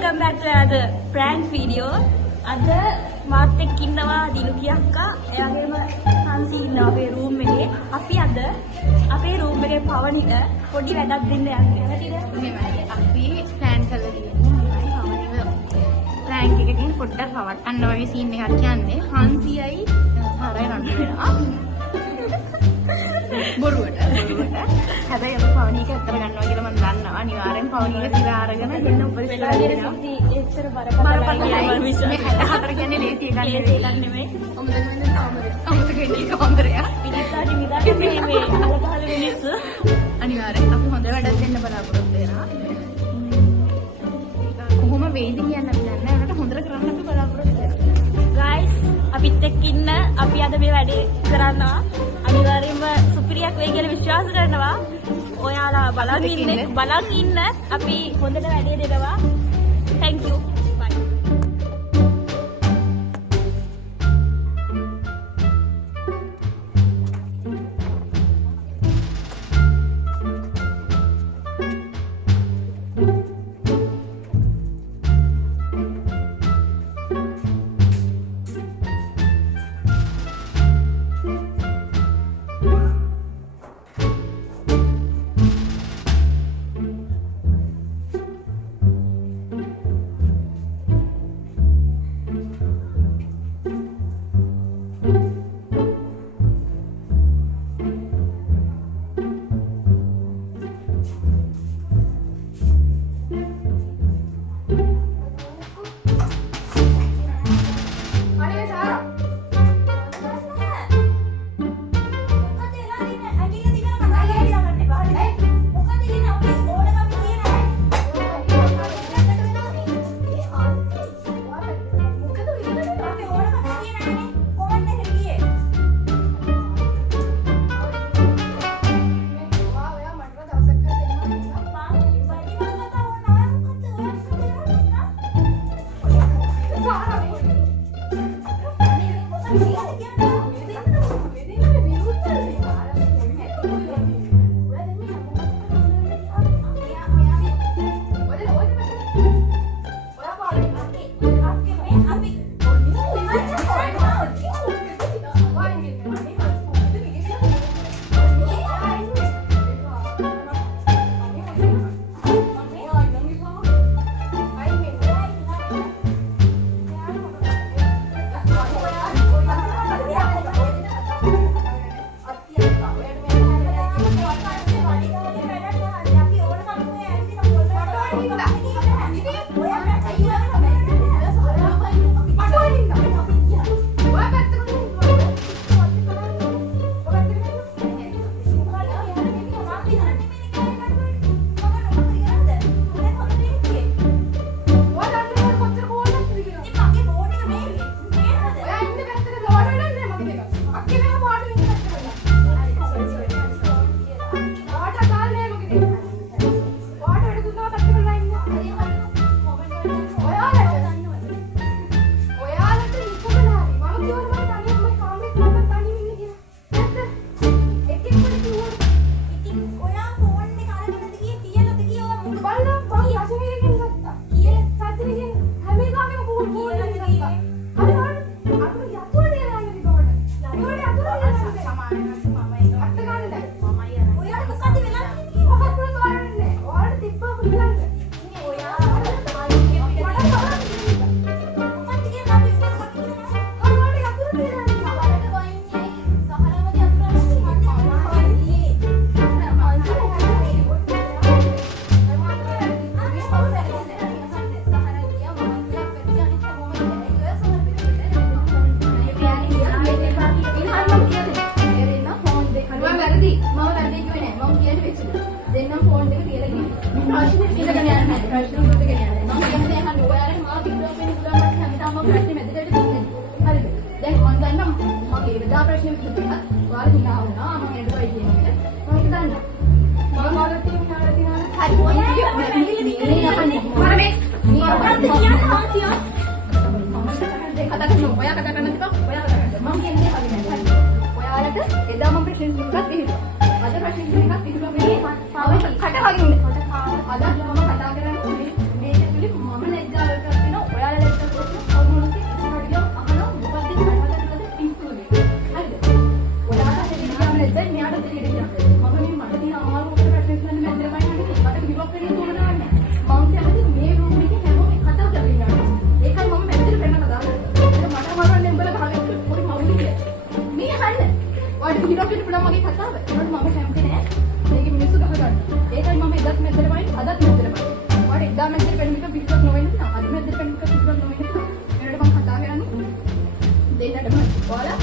welcome back to another prank video. අද මාත් එක්ක ඉන්නවා දිනුකි අක්කා. ඒ වගේම හංසි ඉන්නවා අපේ room එකේ. අපි අද අපේ room එකේ පවනිට පොඩි වැඩක් දෙන්න යන්නේ. හරිද? මෙවයි අපි plan කරලා තියෙනවා. prank එකකින් පොඩ්ඩක් රවට්ටන්න වගේ scene එකක් කියන්නේ. හංසියයි සාරයි රණ්ඩු වෙනවා. බොරුවට. හැබැයි අපි පවනි එක අතර ගන්නවා කියලා මම දන්නවා. අනිවාර්යෙන් පවනි එක සිරා අරගෙන දෙන්න උපරිසලා දෙනවා. එච්චර බරපතල මේ 64 කියන්නේ ලේසි එකක් නෙමෙයි. අමුතු කෙනෙක් කාමරයක්. පිටිසාරි මිදාගෙන මේ අලපහල මිනිස්සු. අනිවාර්යෙන් අපි හොඳ වැඩක් දෙන්න බලාපොරොත්තු වෙනවා. කොහොම වේද කියන්න අපි දන්නේ නැහැ. ඒකට හොඳට කරන්න අපි බලාපොරොත්තු වෙනවා. guys අපිත් එක්ක ඉන්න අපි අද මේ වැඩේ කරනවා. අනිවාර්යයෙන්ම සුපිරියක් වෙයි කියලා විශ්වාස කරනවා. ඔයාලා බලන් ඉන්න අපි හොඳට වැඩේ දෙනවා. thank you. bye. අද මම කතා කරන්නේ මේ ඇතුලේ මම නැද්ද කතා මැදින් පෙන්නක පිටුවක් නොවෙන්න නා. අද මැදින් පෙන්නක පිටුවක් නොවෙන්න නා. ඒකට මම කතා කරන්නේ දෙන්නටම ඔයාලා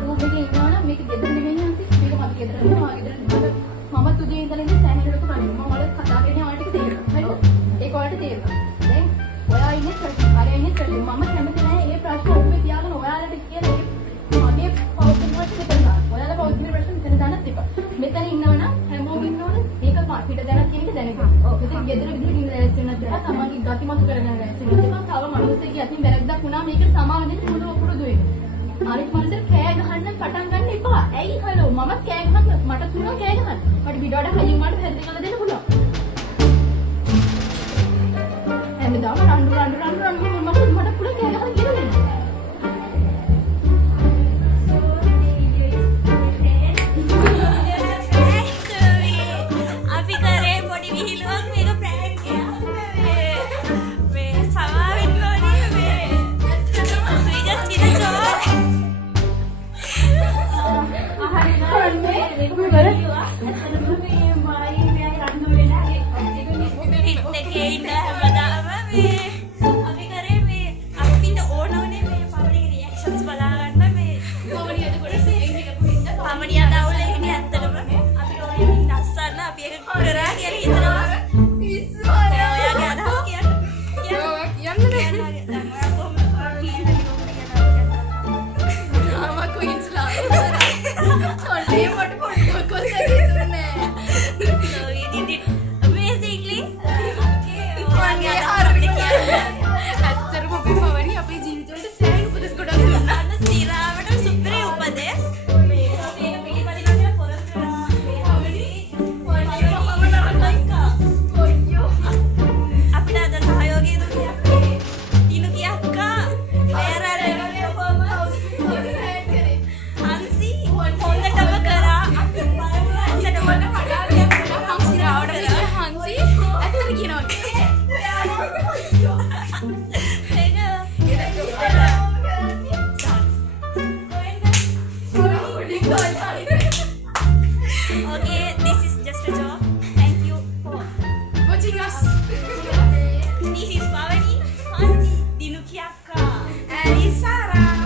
රූම් එකේ ඉන්නවනම් මේක ගෙදර නෙවෙයි හන්සි. මේක මගේ ගෙදර නෙවෙයි. මගේ ගෙදර නෙවෙයි. මම තුදී ඉඳලා ඉන්නේ සෑහෙනකට කලින්. මම ඔයාලට කතා කරන්නේ ඔයාලට ටික තේරෙනවා. හරිද? ඒක ඔයාලට තේරෙනවා. දැන් ඔයා ඉන්නේ ප්‍රශ්න. අර ඉන්නේ ප්‍රශ්න. මම කැමති නැහැ මේ ප්‍රශ්න ඔබේ තියාගෙන ඔයාලට කියලා මගේ පෞද්ගලික ප්‍රශ්න කරනවා. ඔයාලා පෞද්ගලික ප්‍රශ්න මෙතන දාන්නත් එපා. මෙතන ඉන්නවනම් හැමෝම ඉන්නවනම් මේක පිට දැනක් කියන එක දැනගන්න. ඉතින් ගෙදර විදිහට ඉන්න ලෑස්ති වෙනත් එපා. තමන්ගේ ගතිමත් කරගන්න ලෑස්ති වෙනත් එපා. තව මිනිස්සෙක්ගේ අතින් වැරද්දක් වුණා මේකට සමාව දෙන්න පුරුදු වෙන්න. අනිත් මිනිස්සුන්ට කෑ ගහන්න පටන් ගන්න එපා. ඇයි හලෝ මමත් කෑ ගහන්න මට තුනක් කෑ ගහන්න. මට විඩ වඩා කලින් මට පැහැදිලි කරලා දෙන්න පුළුවන්. හැමදාම රණ්ඩු මට පුළුවන් කෑ ගහන්න කියලා දෙන්න. අපි කරේ පොඩි විහිළුවක් මේක ප්‍රෑන්ක් එකක්. මේ සමාවෙන්න ඕනේ මේ. we just did a joke. එකේ ඉන්න හැමදාම මේ අපි කරේ මේ අපිට ඕන ඕනේ මේ පවඩිගේ රියැක්ෂන්ස් බලා ගන්න මේ පවඩියද කොට සෙලින් එක පුරින්ද පවඩිය දාවල ඉන්නේ ඇත්තටම අපිට ඕනේ මේ නස්සන්න අපි එක කරා කියලා හිතනවා පිස්සු වල ඔයාගේ අදහස් කියන්න Okay, this is just a joke. Thank you for watching us. This is Pavani, Hansi, Dinuki Akka, and Sarah.